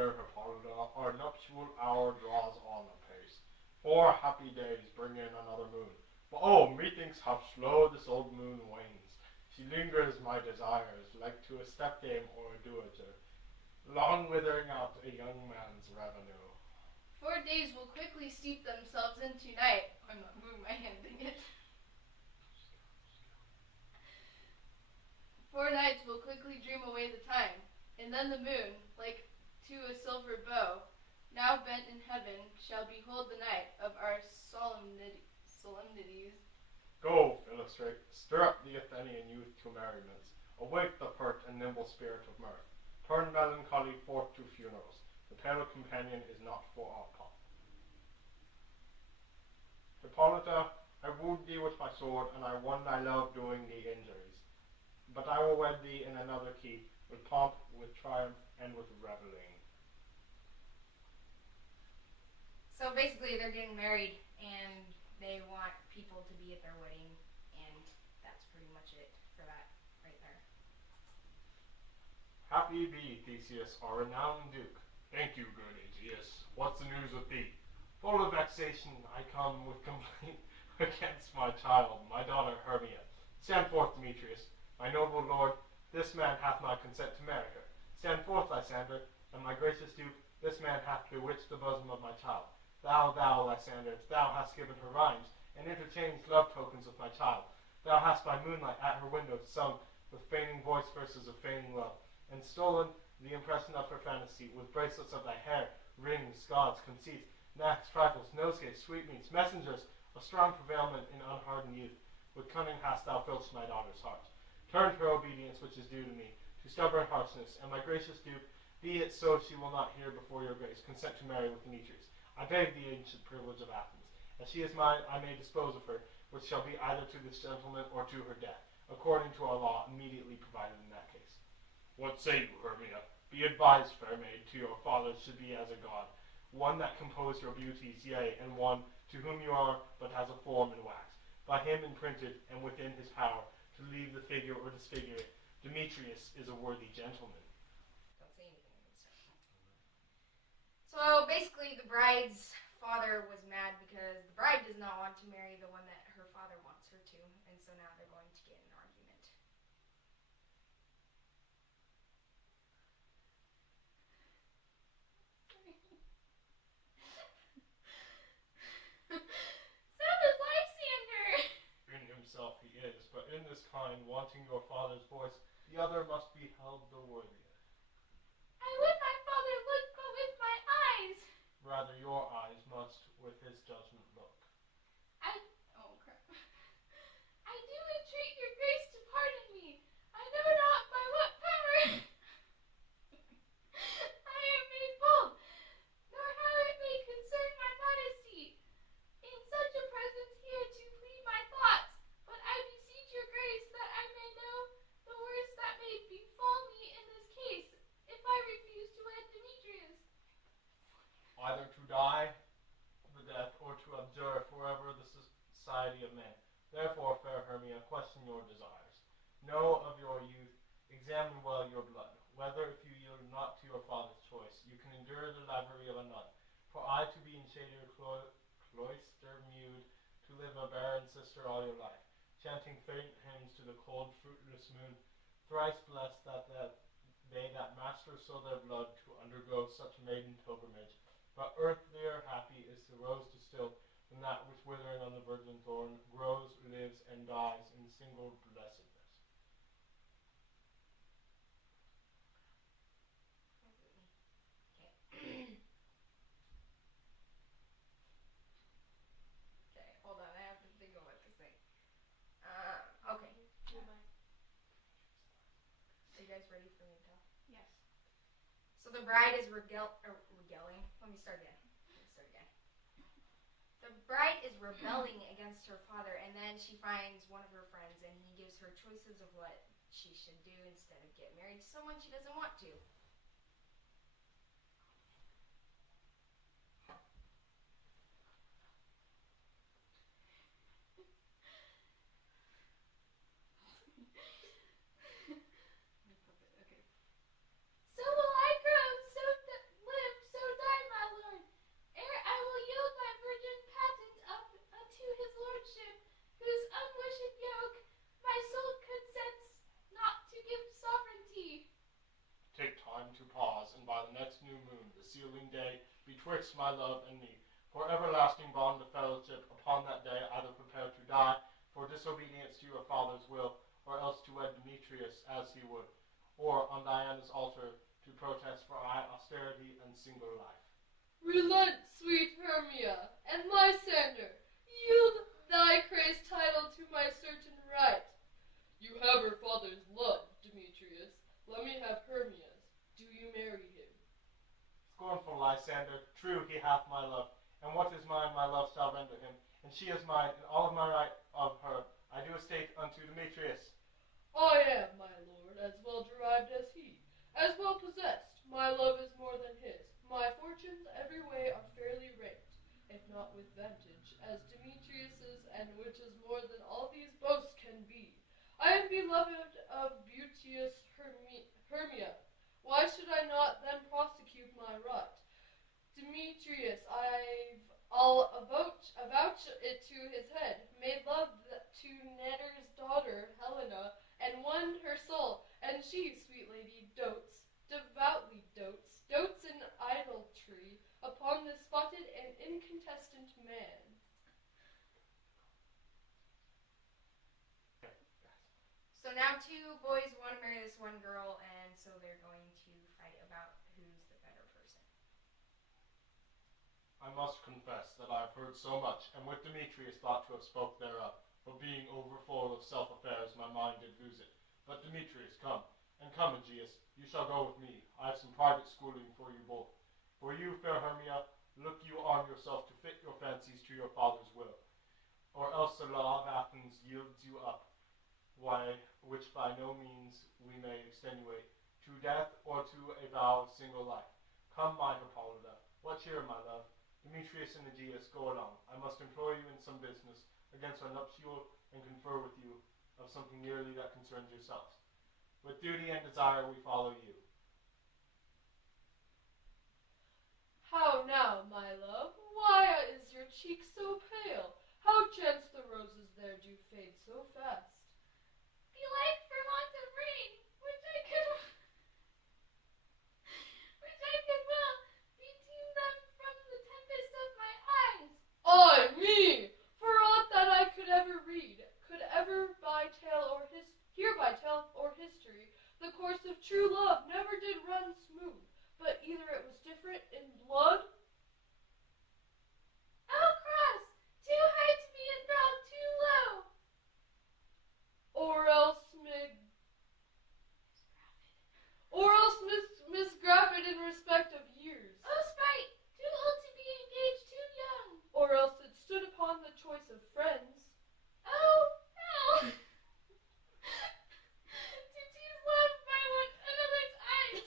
fair Hippolyta, our nuptial hour draws on apace. 4 happy days bring in another moon. But oh, methinks how slow this old moon wanes. She lingers my desires, like to a stepdame or a dowager, long withering out a young man's revenue. 4 days will quickly steep themselves into night. I'm not moving my hand in it. 4 nights will quickly dream away the time, and then the moon, like to a silver bow, now bent in heaven, shall behold the night of our solemnities. Go, Philostrate, stir up the Athenian youth to merriments. Awake the pert and nimble spirit of mirth. Turn melancholy forth to funerals. The pale companion is not for our pomp. Hippolyta, I wooed thee with my sword, and I won thy love doing thee injuries. But I will wed thee in another key, with pomp, with triumph, and with reveling. So basically they're getting married, and they want people to be at their wedding, and that's pretty much it for that right there. Happy be, Theseus, our renowned duke. Thank you, good Aegeus. What's the news with thee? Full of vexation, I come with complaint against my child, my daughter Hermia. Stand forth, Demetrius, my noble lord. This man hath my consent to marry her. Stand forth, Lysander, and my gracious duke. This man hath bewitched the bosom of my child. Thou, Lysander, thou hast given her rhymes, and interchanged love tokens with my child. Thou hast by moonlight at her window sung with feigning voice verses of feigning love, and stolen the impression of her fantasy with bracelets of thy hair, rings, gauds, conceits, knacks, trifles, nosegays, sweetmeats, messengers, a strong prevailment in unhardened youth. With cunning hast thou filched my daughter's heart. Turn her obedience which is due to me, to stubborn harshness, and my gracious duke, be it so she will not hear before your grace, consent to marry with Demetrius. I beg the ancient privilege of Athens. As she is mine, I may dispose of her, which shall be either to this gentleman or to her death, according to our law immediately provided in that case. What say you, Hermia? Be advised, fair maid, to your father should be as a god, one that composed your beauties, yea, and one to whom you are but has a form in wax, by him imprinted and within his power, to leave the figure or disfigure it. Demetrius is a worthy gentleman. Don't say anything against her. So basically the bride's father was mad because the bride does not want to marry the one that her father wants her to, and so now they're going to get in an argument. Sound is Lysander! In himself he is, but in this kind, wanting your father's voice, the other must be held the worthier. I would my father look but with my eyes. Rather your eyes must with his judgment look. Oh crap. I do entreat your grace to pardon me. I know not by what power I am made bold, nor how it may concern my modesty, in such a presence here to plead my thoughts, but I beseech your grace that I may know the worst that may befall me in this case, if I refuse to wed Demetrius. Either to die the death or to abjure forever the society of men. Therefore, fair Hermia, question your desires. Know of your youth, examine well your blood, whether if you yield not to your father's choice, you can endure the lavery of a nun. For I to be in shady cloister mewed, to live a barren sister all your life, chanting faint hymns to the cold fruitless moon, thrice blessed they that master so their blood to undergo such maiden pilgrimage. But earthlier happy is the rose distilled than that which withering on the virgin thorn grows, lives, and dies in single blessedness. Okay, hold on, I have to think of what to say. Okay. Are you guys ready for me to talk? Yes. So the bride is regeling. Let me start again. The bride is rebelling against her father, and then she finds one of her friends, and he gives her choices of what she should do instead of get married to someone she doesn't want to. So will I grow so and me, for everlasting bond of fellowship upon that day, either prepared to die for disobedience to your father's will, or else to wed Demetrius as he would, or on Diana's altar to protest for austerity and single life. Relent, sweet Hermia, and Lysander, yield thy crazed title to my certain right. You have her father's love, Demetrius. Let me have Hermia's. Do you marry him? Scornful Lysander, true he hath my love, and what is mine my love shall render him, and she is mine, and all of my right of her I do estate unto Demetrius. I am, my lord, as well derived as he, as well possessed. My love is more than his. My fortunes every way are fairly ranked, if not with vantage, as Demetrius's, and which is more than all these boasts can be. I am beloved of beauteous Hermia. Why should I not then prosecute my right? Demetrius, I'll avouch it to his head, made love to Netter's daughter Helena, and won her soul, and she, sweet lady, devoutly dotes in idolatry upon this spotted and incontestant man. So now two boys want to marry this one girl, and so they're going to fight about who's the better person. I must confess that I have heard so much, and with Demetrius thought to have spoke thereof, but being overfull of self-affairs, my mind did lose it. But Demetrius, come, and come, Aegeus, you shall go with me. I have some private schooling for you both. For you, fair Hermia, look you arm yourself to fit your fancies to your father's will, or else the law of Athens yields you up, which by no means we may extenuate, to death or to a vow of single life. Come, my Hippolyta, what cheer, my love? Demetrius and Aegeus, go along. I must employ you in some business against our nuptial, and confer with you of something nearly that concerns yourselves. With duty and desire we follow you. How now, my love? Why is your cheek so pale? How chance the roses there do fade so fast? Belike for want of rain, which I could well beteem them from the tempest of my eyes. Ay me! For aught that I could ever read, could ever hear by tale or history, the course of true love never did run smooth, but either it was different in blood. Oh, cross! Too high to be enthralled, too low! Or else misgraffed in respect of years. Oh, spite! Too old to be engaged, too young! Or else it stood upon the choice of friends. Oh, no! To tease love by one another's eyes!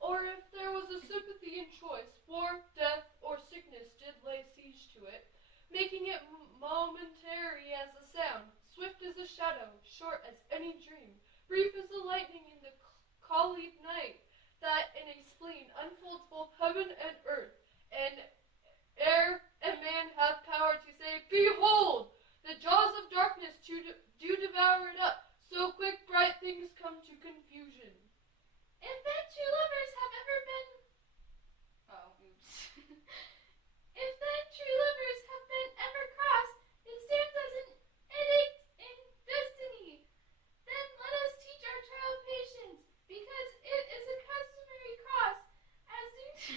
Or if there was a sympathy in choice, war, death, or sickness did lay siege to it, making it momentary as a sound, swift as a shadow, short as any dream, brief as the lightning in the collied night, that in a spleen unfolds both heaven and earth, and ere a man hath power to say, behold, the jaws of darkness do devour it up, so quick bright things come to confusion. If then true lovers have ever been... Oh, oops. If then true lovers have been ever crossed, it stands as an edict in destiny. Then let us teach our child patience, because it is a customary cross, as due to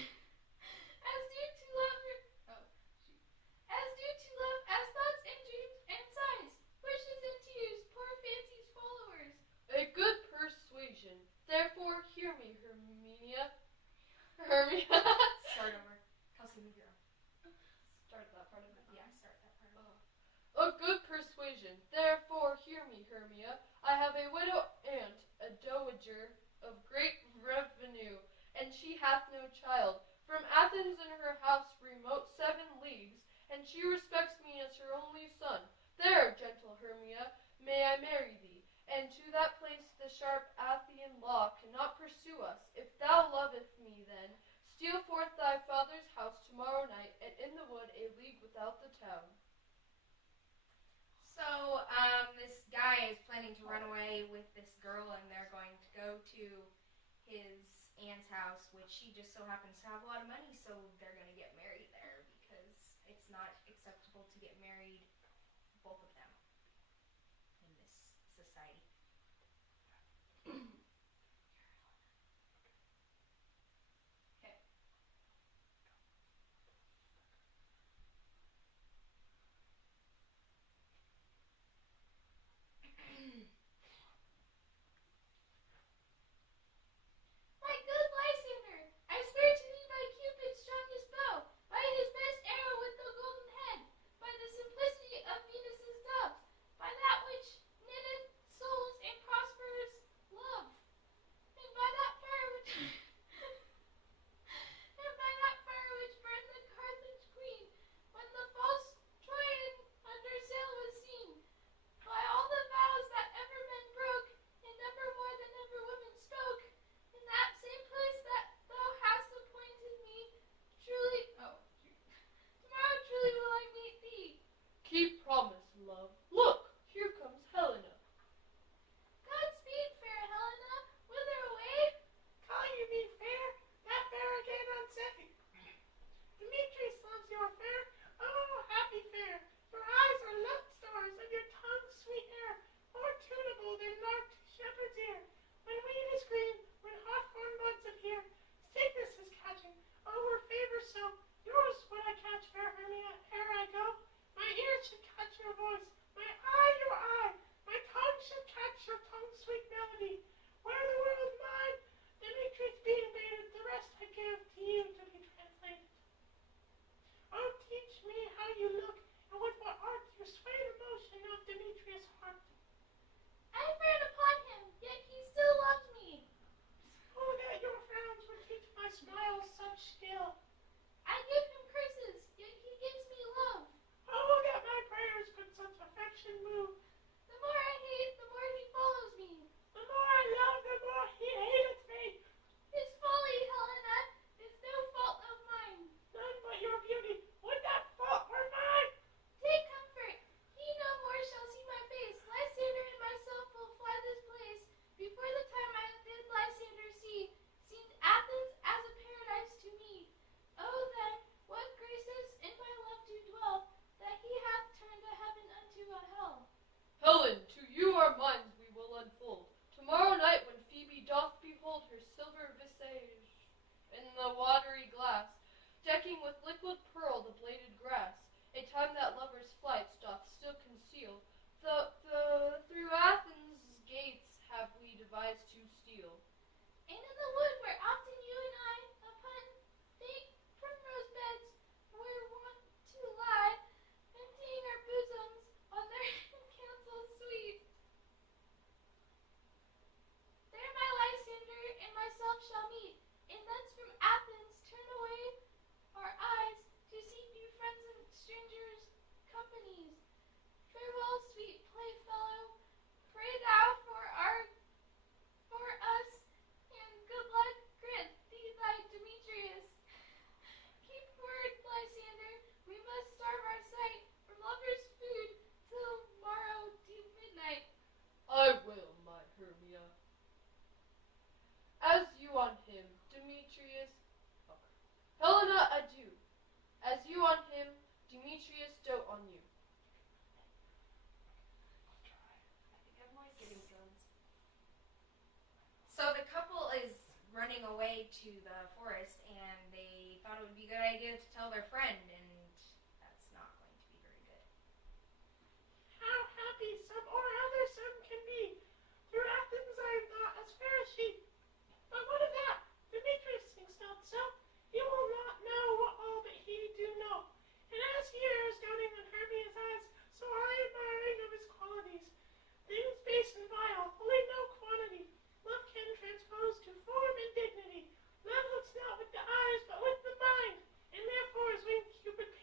love, as thoughts and dreams and sighs, wishes and tears, poor fancy's followers. A good persuasion. Therefore, hear me, Hermia. Start over. Kelsey, move your arm. Start that part of it. Yeah, start that part of it. A good persuasion. Therefore, hear me, Hermia. I have a widow aunt, a dowager of great revenue, and she hath no child. From Athens in her house remote 7 leagues, and she respects me as her only son. There, gentle Hermia, may I marry thee, and to that place the sharp Athenian law cannot pursue us. If thou lovest me, then steal forth thy father's house tomorrow night, and in the wood a league without the town. So, this guy is planning to run away with this girl, and they're going to go to his aunt's house, which she just so happens to have a lot of money, so they're going to get married there. society. Okay. My good Lysander, I swear to thee by Cupid's strongest bow, by his best arrow with the golden head, by the simplicity of Venus's doves, by that which knitteth souls and prospers love, and by that fire which and by that fire which burned the Carthage queen, when the false Troyan under sail was seen, by all the vows that ever men broke, and number more than ever women spoke, in that same place that thou hast appointed me, truly, tomorrow truly will I meet thee. Keep promise, love. Look, here comes Helena. Godspeed, fair Helena, whither away? Call you me fair? That fair again unsay. Demetrius loves your fair. Oh, happy fair. Your eyes are lodestars, and your tongue sweet air, more tunable than lark to shepherd's ear. When weed is green, when hawthorn buds appear, sickness is catching. Oh, were favor so, yours would I catch, fair Hermia, ere I go. My ear should catch your voice, my eye your eye, my tongue should catch your tongue's sweet melody. Where the world mine, Demetrius being mated, the rest I give to you to be translated. Oh, teach me how you look, and with what art you sway the motion of Demetrius' heart. I frown upon him, yet he still loves me. Oh, that your frowns would teach my smiles such skill. I give him curses, yet he gives me love. Oh, that my prayers could such affection move. The more I hate, the more he follows me. The more I love, the more he hateth me. His folly, Helena, is no fault of mine. None but your beauty, would that fault were mine. Take comfort, he no more shall see my face. Lysander and myself will fly this place. Before the time I did Lysander see, seemed Athens as a paradise to me. Oh then, what graces in my love do dwell, that he hath turned a heaven unto a hell. Helen, to you our minds we will unfold. Tomorrow night when Phoebe doth behold her silver visage in the watery glass, decking with liquid pearl the bladed grass, a time that lovers' flights doth still conceal, through Athens' gates have we devised to steal. And in the wood where often you and I, upon faint primrose beds, were wont to lie, emptying our bosoms on their counsel sweet. There my Lysander and myself shall meet, and thence from Athens turn away our eyes to seek new friends and strangers' companies. Farewell, sweet playfellow, pray thou for us, and good luck grant thee thy Demetrius. Keep word, Lysander, we must starve our sight from lovers' food till morrow deep midnight. I will, my Hermia. As you on him, Demetrius. Helena, adieu. As you on him, Demetrius dote on you. I think everyone's getting guns. So the couple is running away to the forest, and they thought it would be a good idea to tell their friend, and that's not going to be very good. How happy some or other some can be. Through Athens I am not as fair as she. But what of that? Demetrius thinks not so. He will not know what all that he do know. And as he errs doubting on Hermia's eyes, so I admiring of his qualities. Things base and vile, holding no quantity. Love can transpose to form and dignity. Love looks not with the eyes, but with the mind. And therefore is when Cupid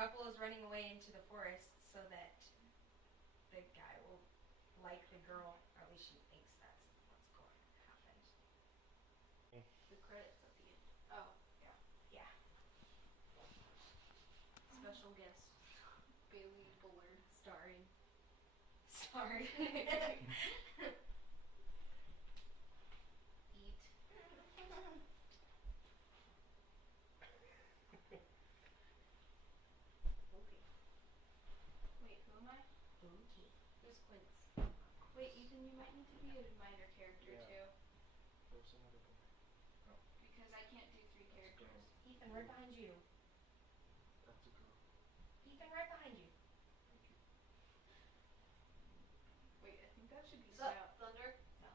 couple is running away into the forest so that the guy will like the girl, or at least she thinks that's what's going to happen. The credits at the end. Oh, yeah. Special guest Bailey Bullard starring. Sorry. Eat. Okay. Wait, who am I? Okay. Who's Quince? Wait, Ethan, you might need to be a minor character Yeah. too, There's another boy. because I can't do 3 characters. Ethan, right behind you. That's a girl. Ethan, right behind you. Thank you. Wait, I think that should be Is that Snout. thunder? No.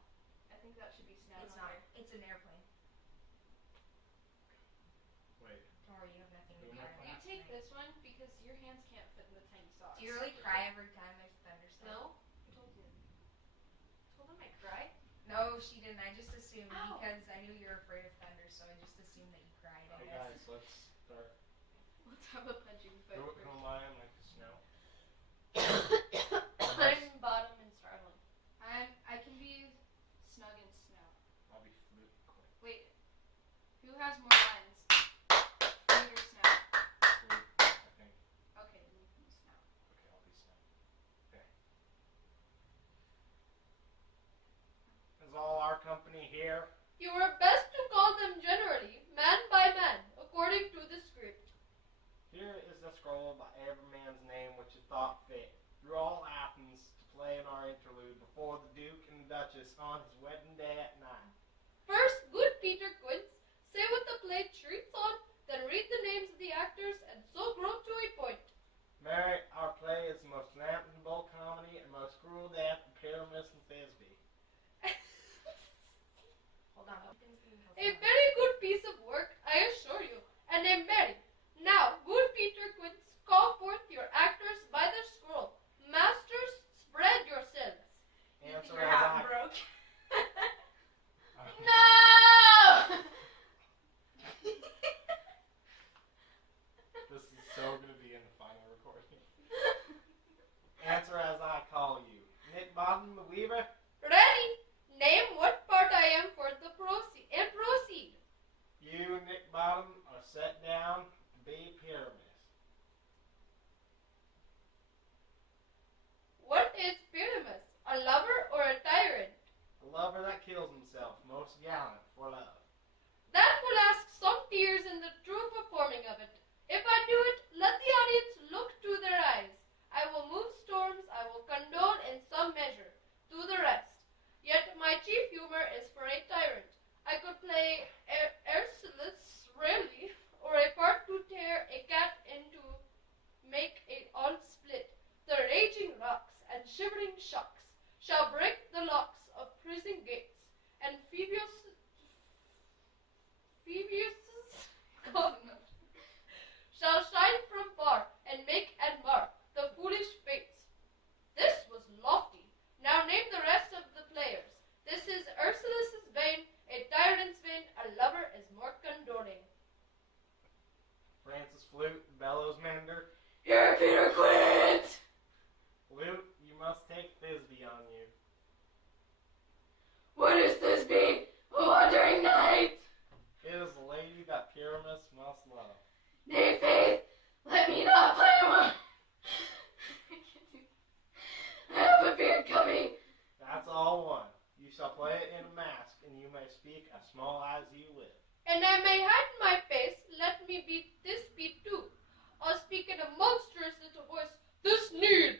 I think that should be Snout. It's not. It's an airplane. Wait. Don't worry, you have nothing to Who am cry I about You take tonight. this one because your hands can't fit in the tiny socks. Do you really cry every time there's a thunderstorm? No? I told you. Told him I cried? No, she didn't. I just assumed Ow. because I knew you were afraid of thunder, so I just assumed that you cried, I Hey guess. guys, let's start. Let's have a punching fight Who first. am I? I'm like the snow. I'm Bottom and Starling. I can be Snug and Snout. I'll be flute quick. Wait, who has more lines? Flute or Snout? Flute, I think. Okay, then you can be Snout. Okay, I'll be snow. Okay. Is all our company here? You are best to call them generally, man by man, according to the script. Here is the scroll by every man's name which is thought fit through all Athens to play in our interlude before the Duke and Duchess on his wedding day at night. First, good Peter Quince, say what the play treats on, then read the names of the actors, and so grow to a point. Mary, our play is the most lamentable comedy and most cruel death of Pyramus and Thisbe. Hold on. A very good piece of work, I assure you, and a merry. Now, good Peter Quince, call forth your actors by the scroll. Masters, spread yourselves. Answer Your as hat I... broke. No! This is so going to be in the final recording. Answer as I call you. Nick Bottom, the Weaver. Ready? Name what part I am for the proceed. You, Nick Bottom, are set down to be Pyramus. What is Pyramus? A lover or a tyrant? A lover that kills himself, most gallant for love. That will ask some tears in the true performing of it. If I do it, let the audience look to their eyes. I will move storms, I will condone in some measure. Do the rest. Yet my chief humor is for a tyrant. I could play Aeschylus really, or a part to tear a cat into, make it all split. The raging rocks and shivering shocks shall break the locks of prison gates, and Phoebus's shall shine from far and make and mar the foolish fates. This was lofty. Now name the rest of the players. This is Aeschylus's vein, a tyrant's vein, a lover is more condoning. Francis Flute, Bellows Mender. Here, Peter Quint! Flute, you must take Thisbe on you. What is this be? A wandering night? It is the lady that Pyramus must love. Nay, faith, let me not play one. I have a beard coming. That's all one. You shall play it in a mask, and you may speak as small as you will. And I may hide my face, let me be this beat too. I'll speak in a monstrous little voice. This knee,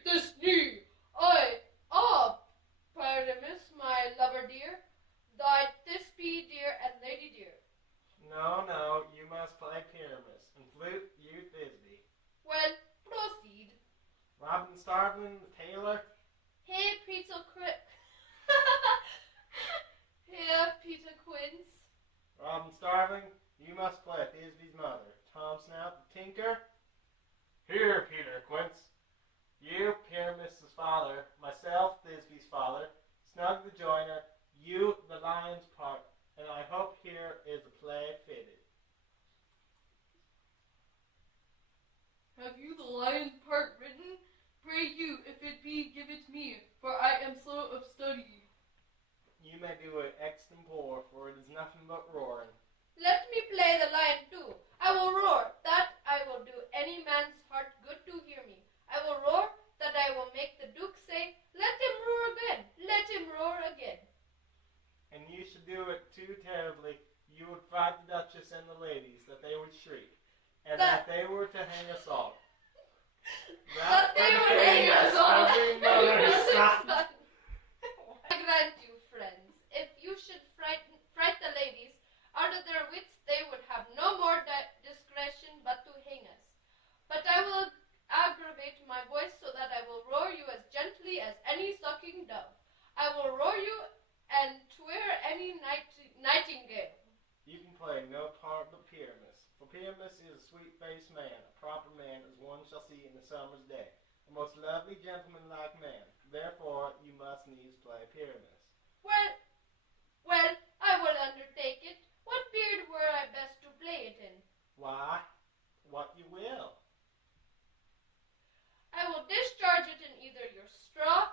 Pyramus, my lover dear, thy Thisbe dear and lady dear. No, you must play Pyramus, and Flute, you Thisbe. Well, proceed. Robin Starveling, the tailor. Hey, Peter Here, Peter Quince. Robin Starveling, you must play Thisbe's mother. Tom Snout, the tinker. Here, Peter Quince. You, Pyramus's father. Myself, Thisbe's father. Snug the joiner. You, the lion's part. And I hope here is a play fitted. have you the lion's part written? Pray you, if it be, give it me, for I am slow of study. You may do it extempore, for it is nothing but roaring. Let me play the lion too. I will roar, that I will do any man's heart good to hear me. I will roar, that I will make the duke say, let him roar again, let him roar again. And you should do it too terribly. You would fright the Duchess and the ladies, that they would shriek, and that they were to hang us all. That they would hang us all. Every mother's son. I grant you, friends, if you should fright the ladies out of their wits, they would have no more discretion but to hang us. But I will aggravate my voice so that I will roar you as gently as any sucking dove. I will roar you and twir any nightingale. You can play no part but Pyramus, for Pyramus is a sweet-faced man, a proper man as one shall see in the summer's day, a most lovely gentleman-like man. Therefore you must needs play Pyramus. Well, I will undertake it. What beard were I best to play it in? Why, what you will. I will discharge it in either your straw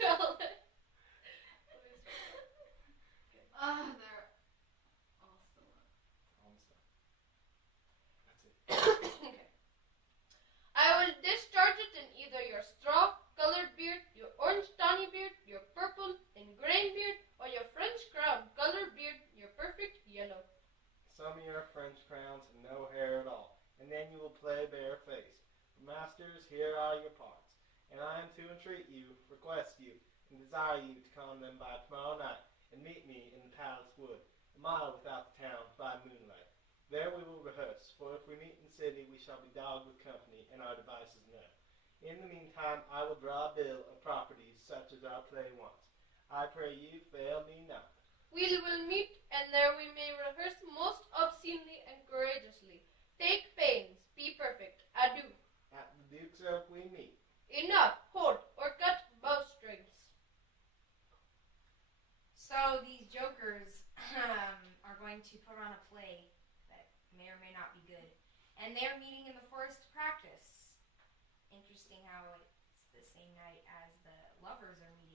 color. They're all still up. Almost done. That's it. Okay. I will discharge it in either your straw-colored beard, your orange tawny beard, your purple ingrained beard, or your French crown-colored beard, your perfect yellow. Some of your French crowns and no hair at all, and then you will play barefaced. Masters, here are your parts, and I am to entreat you, request you, and desire you to come them by tomorrow night, and meet me in the palace wood, a mile without the town, by moonlight. There we will rehearse, for if we meet in the city, we shall be dogged with company, and our devices known. In the meantime, I will draw a bill of properties such as our play wants. I pray you, fail me not. We will meet, and there we may rehearse most obscenely and courageously. Take pains, be perfect. Adieu. At the Duke's Oak we meet. Enough, hold, or cut bowstrings. So these jokers are going to put on a play that may or may not be good. And they're meeting in the forest to practice. Interesting how it's the same night as the lovers are meeting.